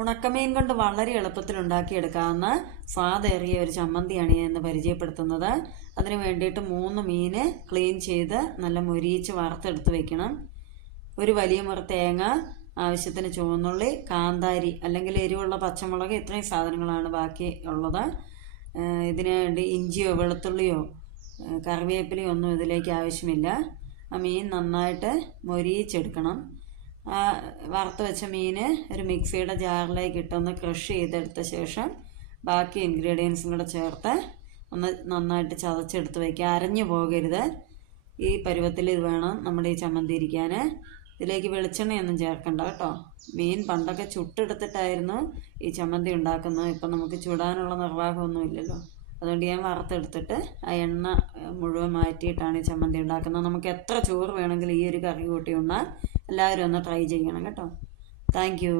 ഉണക്കമീൻ കൊണ്ട് വളരെ എളുപ്പത്തിൽ ഉണ്ടാക്കിയെടുക്കാവുന്ന സ്വാദേറിയ ഒരു ചമ്മന്തിയാണ് ഞാൻ ഇന്ന് പരിചയപ്പെടുത്തുന്നത്. അതിന് വേണ്ടിയിട്ട് 3 മീൻ ക്ലീൻ ചെയ്ത് നല്ല മൊരിയിച്ച് വറുത്തെടുത്ത് വെക്കണം. ഒരു വലിയ മുറി തേങ്ങ, ആവശ്യത്തിന് ചുവന്നുള്ളി, കാന്താരി അല്ലെങ്കിൽ എരിവുള്ള പച്ചമുളക്, ഇത്രയും സാധനങ്ങളാണ് ബാക്കി ഉള്ളത്. ഇതിന് വേണ്ടി ഇഞ്ചിയോ വെളുത്തുള്ളിയോ കറിവേപ്പിലയോ ഒന്നും ഇതിലേക്ക് ആവശ്യമില്ല. ആ മീൻ നന്നായിട്ട് മൊരിയിച്ചെടുക്കണം. വറുത്ത് വെച്ച മീൻ ഒരു മിക്സിയുടെ ജാറിലേക്ക് ഇട്ടൊന്ന് ക്രഷ് ചെയ്തെടുത്ത ശേഷം ബാക്കി ഇൻഗ്രീഡിയൻസും കൂടെ ചേർത്ത് ഒന്ന് നന്നായിട്ട് ചതച്ചെടുത്ത് വയ്ക്കുക. അരഞ്ഞു പോകരുത്. ഈ പരുവത്തിൽ ഇത് വേണം നമ്മുടെ ഈ ചമ്മന്തി ഇരിക്കാൻ. ഇതിലേക്ക് വെളിച്ചെണ്ണയൊന്നും ചേർക്കണ്ട കേട്ടോ. മീൻ പണ്ടൊക്കെ ചുട്ടെടുത്തിട്ടായിരുന്നു ഈ ചമ്മന്തി ഉണ്ടാക്കുന്നത്. ഇപ്പം നമുക്ക് ചുടാനുള്ള നിർവാഹമൊന്നും ഇല്ലല്ലോ. അതുകൊണ്ട് ഞാൻ വറുത്തെടുത്തിട്ട് ആ എണ്ണ മുഴുവൻ മാറ്റിയിട്ടാണ് ഈ ചമ്മന്തി ഉണ്ടാക്കുന്നത്. നമുക്ക് എത്ര ചോറ് വേണമെങ്കിലും ഈ ഒരു കറി കൂട്ടി ഉണ്ണാൻ. എല്ലാവരും ഒന്ന് ട്രൈ ചെയ്യണം കേട്ടോ. Thank you.